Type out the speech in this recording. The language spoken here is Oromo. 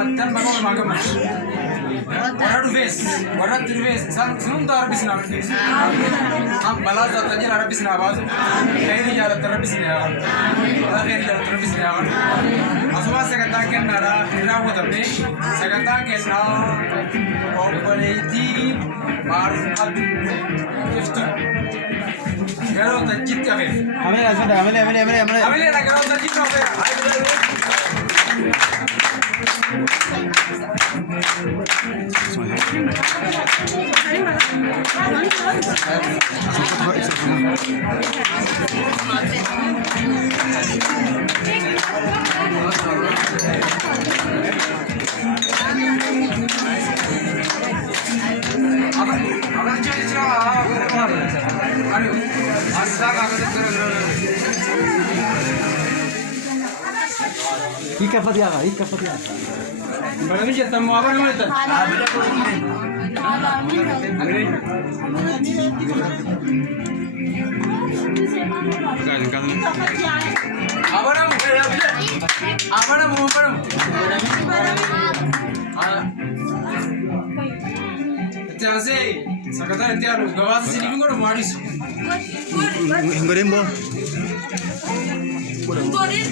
matan bangun magam. Waradu face, waradu face. Sunun to Arabi sina. Am balaz atajir Arabi sina abaz. Khairi jala Arabi sina. Khairi jala Arabi sina. Asuma segata ken nara irawu tapne. Segata ken na operaiti marfat iftu. Karo tajit kafe. Amele asada, amele. Amele na karo tajit kafe. Ika Fatiha. Bagami jetta mo apa naman ito? Apa namu? Jase, sakata entiaro, gawat sini minggu maris. Gorembo. Goreng.